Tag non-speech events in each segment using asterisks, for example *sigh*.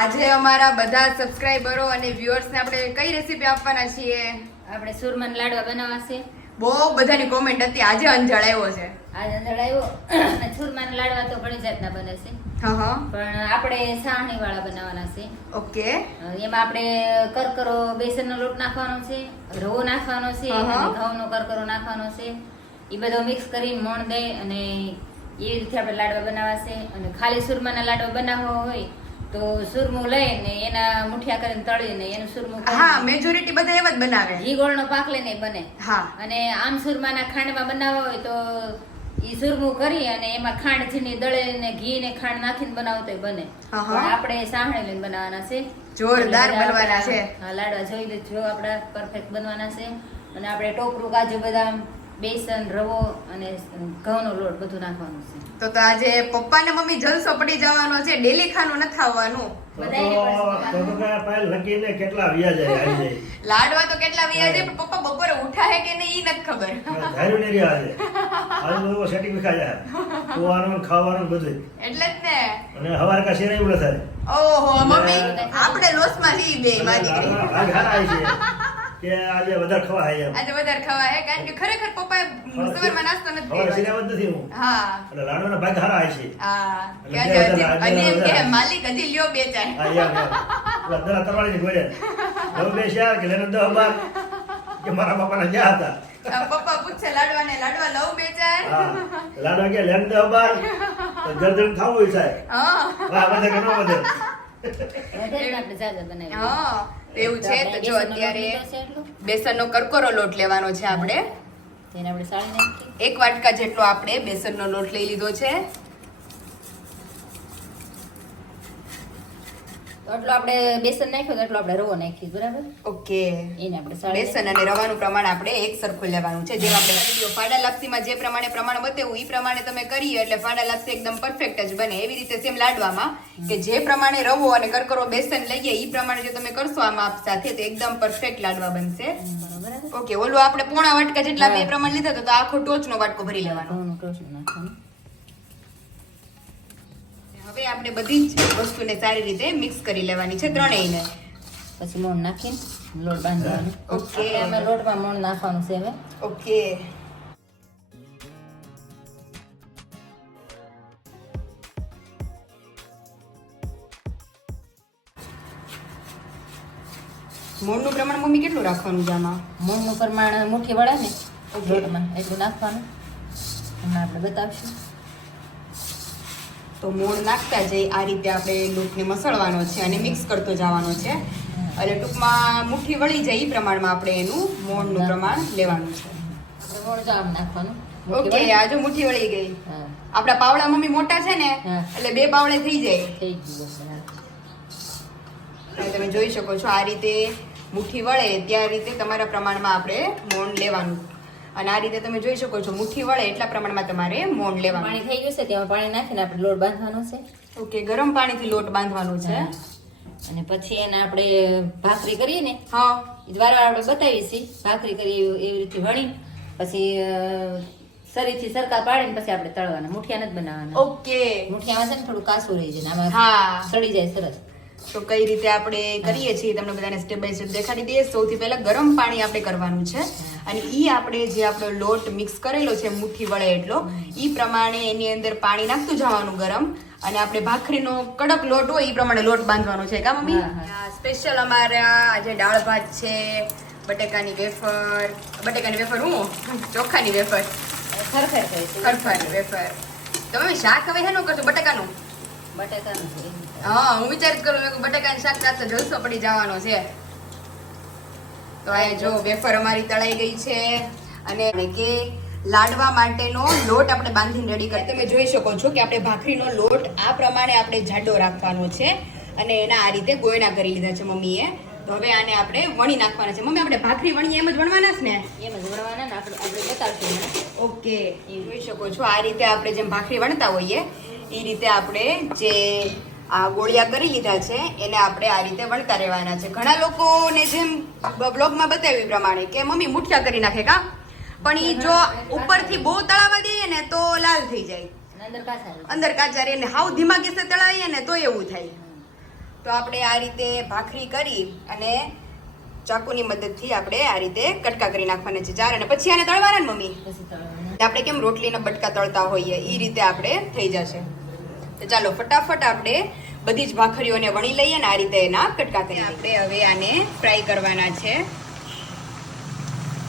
આજે અમારા બધા સબસ્ક્રાઇબરો અને વ્યુઅર્સને આપણે કઈ રેસીપી આપવાના છીએ? આપણે સુરમન લાડવા બનાવવા છે. બહુ બધાની કોમેન્ટ હતી. આજે અંજળ આવ્યો છે. આજે અંજળ આવ્યો. સુરમન લાડવા તો ઘણી જાતના બને છે. પણ આપણે સાહણી વાળા બનાવવાના છે. ઓકે. એમાં આપણે કરકરો બેસનનો લોટ નાખવાનો છે રવો નાખવાનો છે. અને ઘઉંનો કરકરો નાખવાનો છે. એ બધો મિક્સ કરીને મોણ દે અને એ રીતે આપણે લાડવા બનાવવા છે. અને ખાલી સુરમાના લાડવા બનાવવા હોય તો સુરમું લઈને એના મુઠિયા કરીને તળીને એનું સુરમું હા મેજોરિટી બધા એવા જ બનાવે. ઘી ગોળનો પાક લઈને બને. હા. અને આમ સુરમાના ખાંડમાં બનાવવા હોય તો ઈ સુરમું કરી અને એમાં ખાંડ છીની દળે ને ઘી ને ખાંડ નાખીને બનાવતો બને. આપણે સાહણી લઈને બનાવવાના છે. જોરદાર બનવાના છે. લાડવા જોઈ લેજો આપડા પરફેક્ટ બનવાના છે. અને આપણે ટોપરું કાજુ બદામ બેસન રવો અને ઘઉંનો લોટ બધું નાખવાનું છે. તો તો આજે પપ્પા ને મમ્મી જલસો પડી જવાનો છે ડેલી ખાનું આવી જાય. લાડવા તો કેટલા વ્યાજ છે પણ પપ્પા બપોરે ઉઠા હે કે નહીં ઈ નથી ખબર. *laughs* ધાર્યું નહીં આજે *laughs* આજે બધું સેટિંગ વિખા જાય. ખાવાનું બધું એટલે જ ને. અને હવારે કા શેર એવું થાય? ઓહો મમ્મી આપણે લોસમાં લઈ બે મારી દીકરી. *laughs* કે આજે વધારે ખવાય એમ. આજે વધારે ખવાય કારણ કે ખરેખર પપ્પાએ સવારમાં નાસ્તો નથી કર્યો. સિનેમા નથી હું. હા. એટલે લાડવાના ભાગ હારા છે. હા. કે અને એમ કે માલિક હજી લ્યો બે ચાર. આ યાર. એટલે દરા તરવાડીની ગોળે. હવે બે શેર કે લેને દહ બાર કે મારા બાપાના જ્યાં હતા. પપ્પા પૂછે લાડવા ને લાડવા લઉં બે ચાર? લાડવા કે લેને દહ બાર ગરદન થવું હોય સાહેબ. હા. વાહ વધે કે ન વધે વધે આપણે જાજા બનાવી હા. એવું છે તો જો અત્યારે. બેસનનો કરકરો લોટ લેવાનો છે આપણે. એક વાટકા જેટલો આપણે બેસનનો લોટ લઈ લીધો છે. તો એટલો આપણે બેસન નાખ્યો તો એટલો આપણે રવો નાખીએ બરાબર? ઓકે. એને આપણે બેસન અને રવાનું પ્રમાણ આપણે એક સરખું લેવાનું છે. જેમ આપણે ફાડા લાપસીમાં જે પ્રમાણે પ્રમાણ બતાવ્યું એ પ્રમાણે તમે કરીએ એટલે ફાડા લાપસી એકદમ પરફેક્ટ જ બને. એવી રીતે સેમ લાડવામાં કે જે પ્રમાણે રવો અને કરકરો બેસન લઈએ એ પ્રમાણે જો તમે કરશો આ માપ સાથે તો એકદમ પરફેક્ટ લાડવા બનશે. બરાબર. ઓકે ઓલું આપણે પોણા વાટકા જેટલા બે પ્રમાણ લીધા તો આખો ટોચનો વાટકો ભરી લેવાનો. હવે આપણે બધી જ વસ્તુને સારી રીતે મિક્સ કરી લેવાની છે ત્રણેયને. પછી મોણ નાખીને લોટ બાંધવાનો. ઓકે. અમે લોટમાં મોણ નાખવાનું છે હવે. ઓકે. મોણનું પ્રમાણ મમ્મી કેટલું રાખવાનું છે આમાં? મોણનું પ્રમાણ મુઠ્ઠી વળે ને લોટમાં એટલું નાખવાનું. હમણાં આપણે બતાવશું. તો મોણ નાખતા જઈ આ રીતે આપણે લોટને મસળવાનો છે અને મિક્સ કરતો જવાનો છે. એટલે ટૂંકમાં મુઠ્ઠી વળી જાય એ પ્રમાણમાં આપણે એનું મોણનું પ્રમાણ લેવાનું છે. મોણ જો નાખવાનું. ઓકે આજે મુઠ્ઠી વળી ગઈ. આપણા પાવડા મમ્મી મોટા છે ને એટલે બે પાવડે થઈ જાય. થઈ ગયું તમે જોઈ શકો છો આ રીતે મુઠ્ઠી વળે ત્યાં રીતે તમારા પ્રમાણમાં આપણે મોણ લેવાનું. અને આ રીતે તમે જોઈ શકો છો મુઠ્ઠી વળે એટલા પ્રમાણમાં તમારે મોણ લેવાનું. પાણી થઈ ગયું છે તેમાં પાણી નાખીને આપણે લોટ બાંધવાનો છે. ઓકે ગરમ પાણીથી લોટ બાંધવાનો છે. અને પછી એને આપણે ભાખરી કરીએ ને હા. એ દ્વારા આપણે બતાવીએ છીએ. ભાખરી કરી એવી રીતે વણી પછી સરીથી સરકા પાડીને પછી આપણે તળવાના. મુઠિયા નથી બનાવવાના. ઓકે. મુઠિયામાં છે ને થોડું કાસું રહી જાય આમાં હા. સડી જાય સરસ. તો કઈ રીતે આપણે કરીએ છીએ તમને બધાને સ્ટેપ બાય સ્ટેપ દેખાડી દઈએ. સૌથી પહેલાં ગરમ પાણી આપણે કરવાનું છે અને એ આપણે જે આપણો લોટ મિક્સ કરેલો છે મુઠ્ઠી વળે એટલો ઈ પ્રમાણે એની અંદર પાણી નાખતું જવાનું ગરમ અને આપણે ભાખરીનો કડક લોટ હોય એ પ્રમાણે લોટ બાંધવાનો છે કા મમ્મી? સ્પેશિયલ અમારા આજે દાળ ભાત છે બટેકાની વેફર બટેકાની વેફર હું? ચોખાની વેફર. ખરખર કડફાની વેફર. તો મમ્મી શાક હવે શેનું કરશો? બટેકાનું? બટાકાનું હા હું વિચાર કરું મેં બટાકાની શાક સાથે જલસો પડી જવાનો છે. તો આ જો વેફર અમારી તળાઈ ગઈ છે અને કે લાડવા માટેનો લોટ આપણે બાંધીને રેડી કરી તમે જોઈ શકો છો કે આપણે ભાખરીનો લોટ આ પ્રમાણે આપણે જાડો રાખવાનો છે અને એના આ રીતે ગોયણા કરી લીધા છે મમ્મીએ. તો હવે આને આપણે વણી નાખવાના છે. મમ્મી આપણે ભાખરી વણીએ એમ જ વણવાના છે ને? એમ જ વણવાના ને આપણે આપણે બતાવશું ઓકે. જોઈ શકો છો આ રીતે આપણે જેમ ભાખરી વણતા હોઈએ એ રીતે આપણે જે આ ગોળિયા કરી લીધા છે એને આપણે આ રીતે વણતા રહેવાના છે. ઘણા લોકોને જેમ બ્લોગમાં બતાવ્યું પ્રમાણે કે મમ્મી મુઠિયા કરી નાખે કા? પણ એ જો ઉપરથી બહુ તળાવવા દઈએ ને તો લાલ થઈ જાય. અંદર કાચા રહે. ને હાવ ધીમા ગેસે તળાવીએ ને તો એવું થાય. તો આપણે આ રીતે ભાખરી કરી અને ચાકુની મદદથી આપણે આ રીતે કટકા કરી નાખવાના છે. ચાર અને પછી આને તળવાના ને મમ્મી? આપણે કેમ રોટલીના બટકા તળતા હોઈએ? એ રીતે આપણે થઈ જશે. તો ચાલો ફટાફટ આપણે બધી જ ભાખરીઓને વણી લઈએ ને આ રીતે એના કટકા કરી આપણે હવે આને ફ્રાય કરવાના છે.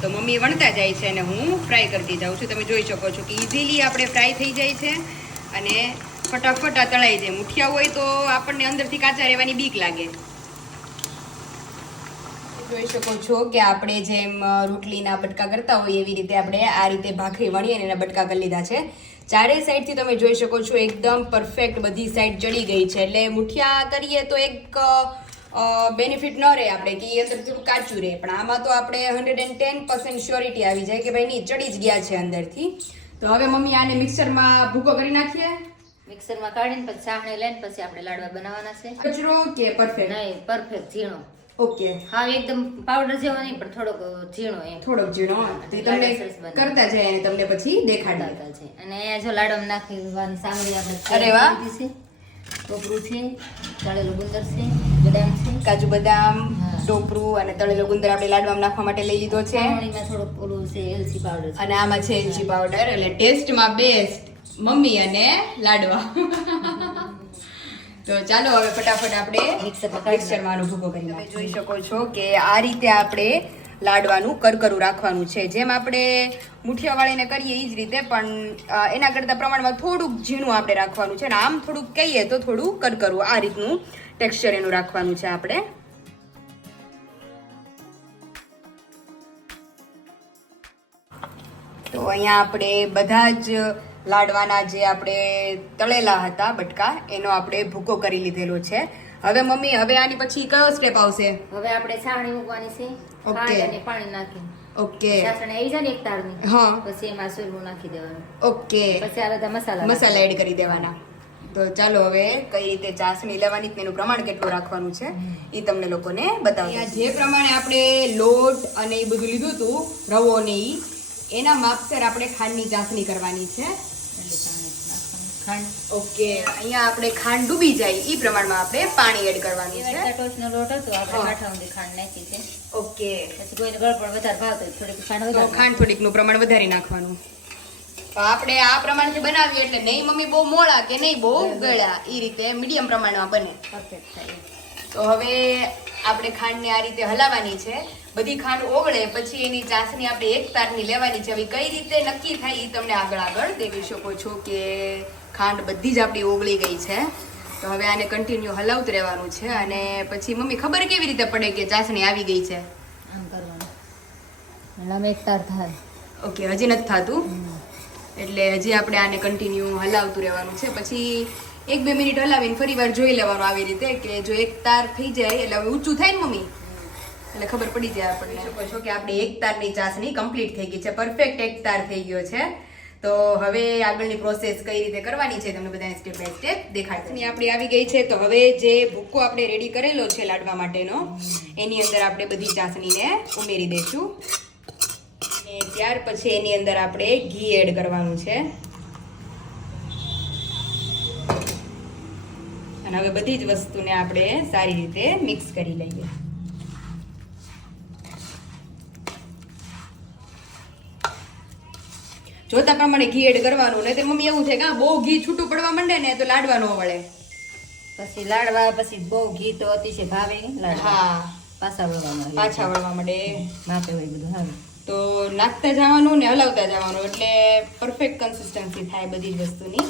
તો મમ્મી વણતા જાય છે અને હું ફ્રાય કરતી જાઉં છું. તમે જોઈ શકો છો કે ઇઝીલી આપણે ફ્રાય થઈ જાય છે અને ફટાફટ આ તળાઈ જાય. મુઠિયા હોય તો આપણને અંદરથી કાચા રહેવાની બીક લાગે. જોઈ શકો છો કે આપણે જેમ રોટલીના બટકા કરતા હોઈએ એવી રીતે આપણે આ રીતે ભાખરી વણી અને એના બટકા કરી લીધા છે. ચારેય સાઈડથી તમે જોઈ શકો છો એકદમ પરફેક્ટ બધી સાઈડ ચડી ગઈ છે. એટલે મુઠિયા કરીએ તો એક બેનિફિટ ન રહે આપણે કે એ અંદર થોડું કાચું રહે. પણ આમાં તો આપણે hundred and ten percent surety આવી જાય કે ભાઈ નહીં ચડી જ ગયા છે અંદરથી. તો હવે મમ્મી આને મિક્સરમાં ભૂકો કરી નાખીએ. મિક્સરમાં કાઢીને પછી ચાસણી લઈને પછી આપણે લાડવા બનાવવાના છે. કચરો કે પરફેક્ટ નહીં પરફેક્ટ ઝીણો. ઓકે. હા એકદમ પાવડર જેવો નહીં પણ થોડોક ઝીણો એમ. થોડોક ઝીણો તો તમને કરતા જાય અને તમને પછી દેખાડતા છે અને જો લાડવામાં નાખવાની સામગ્રી આપણે અરે વાહ. છે. ટોપરું છે તળેલું ગુંદર છે બદામ છે. કાજુ બદામ ટોપરું અને તળેલો ગુંદર આપણે લાડવામાં નાખવા માટે લઈ લીધો છે. થોડુંક ઓલું છે એલચી પાવડર અને આમાં છે એલચી પાવડર એટલે ટેસ્ટમાં બેસ્ટ મમ્મી અને લાડવા. તો ચાલો હવે ફટાફટ આપણે મિક્સરમાં ભૂકો કરી તમે જોઈ શકો છો કે આ રીતે આપણે લાડવાનું કરકરું રાખવાનું છે. જેમ આપણે મુઠિયા વાળીને કરીએ એ જ રીતે પણ એના કરતાં પ્રમાણમાં થોડુંક ઝીણું આપણે રાખવાનું છે. અને આમ થોડુંક કહીએ તો થોડું કરકરું આ રીતનું ટેક્સચર એનું રાખવાનું છે આપણે. તો અહીંયા આપણે બધા જ લાડવાના જે આપણે તળેલા હતા બટકા એનો આપણે ભૂકો કરી લીધેલો છે. હવે મમ્મી હવે આની પછી કયો સ્ટેપ આવશે? હવે આપણે છાણી મૂકવાની છે. ઓકે. અને પાણી નાખી ઓકે. છાસણી આવી જાય ને એક તારની. હા. પછી એમાં સુરમું નાખી દેવાનું. ઓકે. પછી આ બધા મસાલા મસાલા એડ કરી દેવાના. તો ચાલો હવે કઈ રીતે ચાસણી લેવાની તેનું પ્રમાણ કેટલું રાખવાનું છે એ તમને લોકોને બતાવું જે પ્રમાણે આપણે લોટ અને એ બધું લીધું હતું રવો ને એ એના માપસર આપણે ખાંડની ચાસણી કરવાની છે. ખાંડ ઓકે અહીંયા આપણે ખાંડ ડૂબી જાય એ પ્રમાણમાં આપણે પાણી એડ કરવાનું છે. ટોચનો લોટ હતો આપણે. કાંઠા સુધી ખાંડ નાખી છે. ઓકે. પછી કોઈને ગળપણ વધારે ભાવતો થોડીક ખાંડ વધારે ખાંડ થોડીકનું પ્રમાણ વધારી નાખવાનું. તો આપણે આ પ્રમાણથી બનાવીએ એટલે નહીં મમ્મી બહુ મોળા કે નહીં બહુ ગળા એ રીતે મીડિયમ પ્રમાણમાં બને. પરફેક્ટ થાય. તો હવે આપણે ખાંડને આ રીતે હલાવવાની છે. બધી ખાંડ ઓગળે પછી એની ચાસણી આપણે એક તારની લેવાની છે. હવે કઈ રીતે નક્કી થાય એ તમને આગળ આગળ દેખી શકો છો કે ખાંડ બધી જ આપણી ઓગળી ગઈ છે. તો હવે આને કન્ટિન્યુ હલાવતું રહેવાનું છે અને પછી મમ્મી ખબર કેવી રીતે પડે કે ચાસણી આવી ગઈ છે? આમ કરવાનું. એક તાર થાય. ઓકે હજી નથી થતું? એટલે હજી આપણે આને કન્ટિન્યુ હલાવતું રહેવાનું છે. પછી એક બે મિનિટ હલાવીને ફરી વાર જોઈ લેવાનું આવી રીતે કે જો એક તાર થઈ જાય એટલે હવે ઊંચું થાય ને મમ્મી? એટલે ખબર પડી જાય આપણને. શકો છો કે આપણે એક તારની ચાસણી કમ્પ્લીટ થઈ ગઈ છે. પરફેક્ટ એક તાર થઈ ગયો છે. તો હવે આગળની પ્રોસેસ કઈ રીતે કરવાની છે તમને બધાને સ્ટેપ બાય સ્ટેપ દેખાડશે આપણી આવી ગઈ છે, તો હવે જે ભૂક્કો આપણે રેડી કરેલો છે લાડવા માટેનો, એની અંદર આપણે બધી ચાસણીને ઉમેરી દઈશું. અને ત્યાર પછી એની અંદર આપણે ઘી એડ કરવાનું છે. અને હવે બધી જ વસ્તુને આપણે સારી રીતે મિક્સ કરી લઈએ. જોતા પ્રમાણે ઘી એડ કરવાનું નહીં મમ્મી એવું થાય કે બહુ ઘી છૂટું પડવા માંડે ને તો લાડવા ન વળે. પછી લાડવા પછી બહુ ઘી તો અતિશય ભાવે હા. પાછા વળવામાં પાછા વળવા માંડે. માપે હોય બધું હા. તો નાખતા જવાનું ને હલાવતા જવાનું એટલે પરફેક્ટ કન્સિસ્ટન્સી થાય બધી જ વસ્તુની.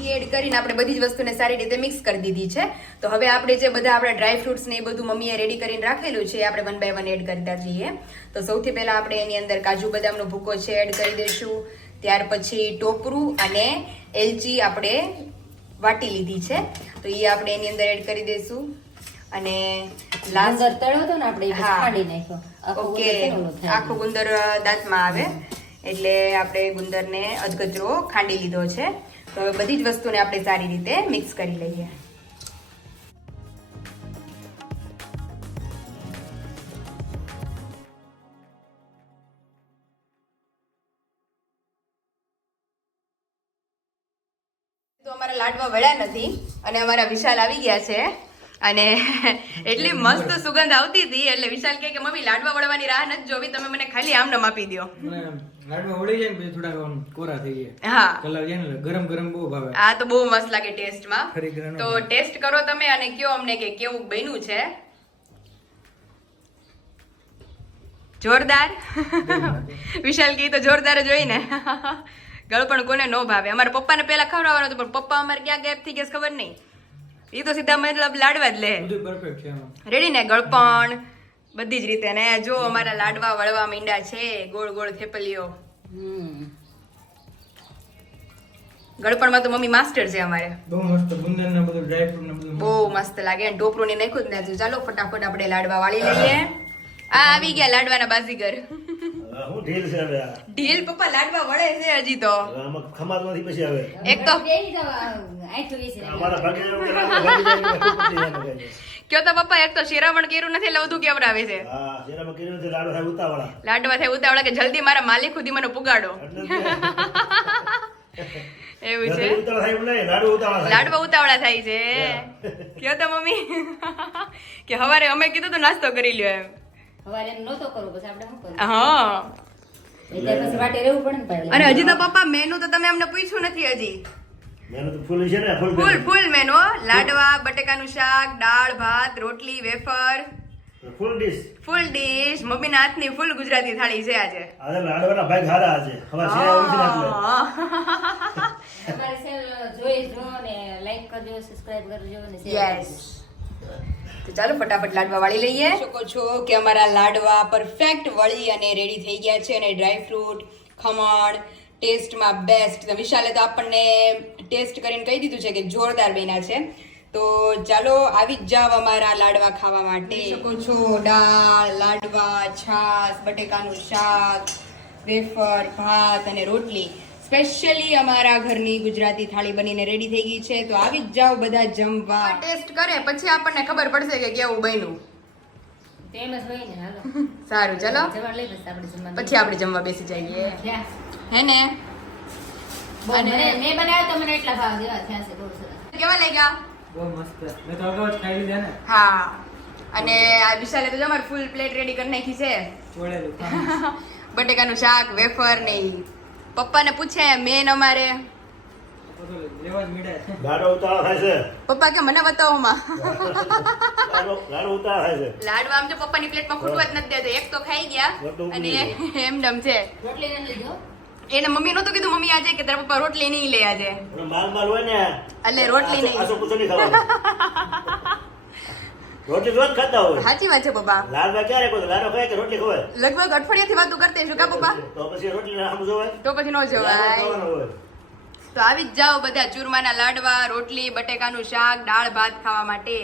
ઘી એડ કરીને આપણે બધી જ વસ્તુને સારી રીતે મિક્સ કરી દીધી છે. તો હવે આપણે જે બધા આપણા ડ્રાય ફ્રૂટ્સ ને એ બધું મમ્મીએ રેડી કરીને રાખેલું છે એ આપણે વન બાય વન એડ કરતા જઈએ તો સૌથી પહેલા આપણે એની અંદર કાજુ બદામનો ભૂકો છે એડ કરી દઈશું. ત્યાર પછી ટોપરું અને એલચી આપણે વાટી લીધી છે. તો એ આપણે એની અંદર એડ કરી દઈશું. અને લાસ્ટ તળ્યો હતો ને આપણે. નાખ્યો. ઓકે. આખો ગુંદર દાંતમાં આવે. એટલે આપણે ગુંદરને અજગજરો ખાંડી લીધો છે. તો હવે બધી જ વસ્તુને આપણે સારી રીતે મિક્સ કરી લઈએ. તો અમારા લાડવા વળ્યા નથી અને અમારા વિશાલ આવી ગયા છે. અને એટલી મસ્ત સુગંધ આવતી હતી એટલે વિશાલ કહે કે મમ્મી લાડવા વળવાની રાહ નથી જોવી તમે મને ખાલી આમ નમ આપી દો લાડવા વળી જાય ને થોડાક કોરા થઈ જાય. હા. કલર જાય ને ગરમ ગરમ બહુ ભાવે. આ તો બહુ મસ્ત લાગે ટેસ્ટમાં. તો ટેસ્ટ કરો તમે અને કયો અમને કે કેવું બન્યું છે. જોરદાર. *laughs* વિશાલ કી તો જોરદાર જ હોય ને. ગળપણ કોને નો ભાવે. અમારા પપ્પાને પહેલા ખવડાવવાનો હતો પણ પપ્પા અમારે ક્યાં ગેપ થઈ ગયા ખબર નહીં. એ તો સીધા મતલબ લાડવા જ લે. રેડી ને ગળપણ બધી જ રીતે ને જો અમારા લાડવા વળવા મીંડા છે ગોળ ગોળ થેપલીઓ. ગળપણમાં તો મમ્મી માસ્ટર છે અમારે. બહુ મસ્ત ગુંદર ને બધું ડ્રાય ફ્રૂટ ને બધું બહુ મસ્ત લાગે અને ટોપરું ને નાખ્યું જ નથી ચાલો ફટાફટ આપણે લાડવા વાળી લઈએ. આ આવી ગયા લાડવાના બાજીગર. ઢીલ છે હવે આ. ઢીલ પપ્પા લાડવા વળે છે હજી તો. આમાં ખમાતું નથી પછી હવે. એક તો. અમારા ભાગે. કયો તો પપ્પા એક તો શેરામણ કર્યું નથી એટલે બધું કેવડાવે છે? હા શેરામાં કર્યું નથી લાડુ થાય ઉતાવળા. લાડવા થાય ઉતાવળા કે જલ્દી મારા માલિક સુધી મને પુગાડો. *laughs* એવું છે. લાડવા ઉતાવળા થાય. છે. કયો તો મમ્મી? *laughs* કે હવારે અમે કીધું તો નાસ્તો કરી લ્યો એમ. હવારે એમ નહોતો કરવો પછી આપણે શું કરવું? હા. અને હજી તો પપ્પા મેનુ તો તમે અમને પૂછ્યું નથી હજી. ફૂલ છે ને ફૂલ ફૂલ ફૂલ મેનુ લાડવા બટેકાનું શાક દાળ ભાત રોટલી wafer. Full dish full dish મમ્મીના હાથની ફૂલ ગુજરાતી થાળી છે આજે. આજે લાડવાના ભાગ હારા આજે. હવે શેરા ઓછી નાખલે સેલ જોઈ જો ને લાઈક કરજો સબસ્ક્રાઇબ કરજો ને યસ. તો ચાલો ફટાફટ લાડવા વાળી લઈએ. શકો છો કે અમારા લાડવા પરફેક્ટ વળી અને રેડી થઈ ગયા છે અને ડ્રાય ફ્રૂટ ખમણ ટેસ્ટમાં બેસ્ટ વિશાલે તો આપણને ટેસ્ટ કરીને કહી દીધું છે કે જોરદાર બન્યા છે. તો ચાલો આવી જ જાવ અમારા લાડવા ખાવા માટે. શકો છો દાળ લાડવા છાશ બટેકાનું શાક વેફર ભાત અને રોટલી. સ્પેશિયલી અમારા ઘરની ગુજરાતી થાળી બનીને રેડી થઈ ગઈ છે. તો આવી જ જાવ બધા જમવા. ટેસ્ટ કરે પછી આપણને ખબર પડશે કે કેવું બન્યું. તો એમ જ હોય ને હાલો. સારું ચલો. જમવા લઈ બસ આપણે જમવા પછી આપણે જમવા બેસી જઈએ. હે ને? અને- મેં બનાવ્યો તો મને એટલા ભાવ જેવા થયા છે બહુ સરસ. કેવા લાગ્યા? બહુ મસ્ત. મેં તો અગાઉ ખાઈ લીધા ને. હા. અને આ વિશાલે તો તમારે ફૂલ પ્લેટ રેડી કરી નાખી છે. *laughs* બટેકાનું શાક વેફર ને. પપ્પાને પૂછે મેન અમારે. બધું લેવા જ મીડા છે લાડુ ઉતાવળા થાય છે. પપ્પા કે મને બતાવો માં લાડુ આમ તો પપ્પાની પ્લેટમાં ખૂટવા જ નથી દેતો. એક તો ખાઈ ગયા અને એમ ડમ છે. એને મમ્મી નહોતું કીધું મમ્મી આજે કે તારા પપ્પા રોટલી નહીં લે આજે. માલ માલ હોય ને. એટલે રોટલી નહીં. આસો પૂછો નહીં ખાવાનું રોટલી રોજ ખાતા હોય. સાચી વાત છે પપ્પા. લાડવા ક્યારે કોઈ લાડો ખાય કે રોટલી ખવાય? લગભગ અઠવાડિયાથી વાતો કરતે કા પપ્પા? તો પછી રોટલી ના સમજો તો પછી નો લાડવા જવાય. તો આવી જ જાઓ બધા ચૂરમાના લાડવા રોટલી બટેકાનું શાક દાળ ભાત ખાવા માટે.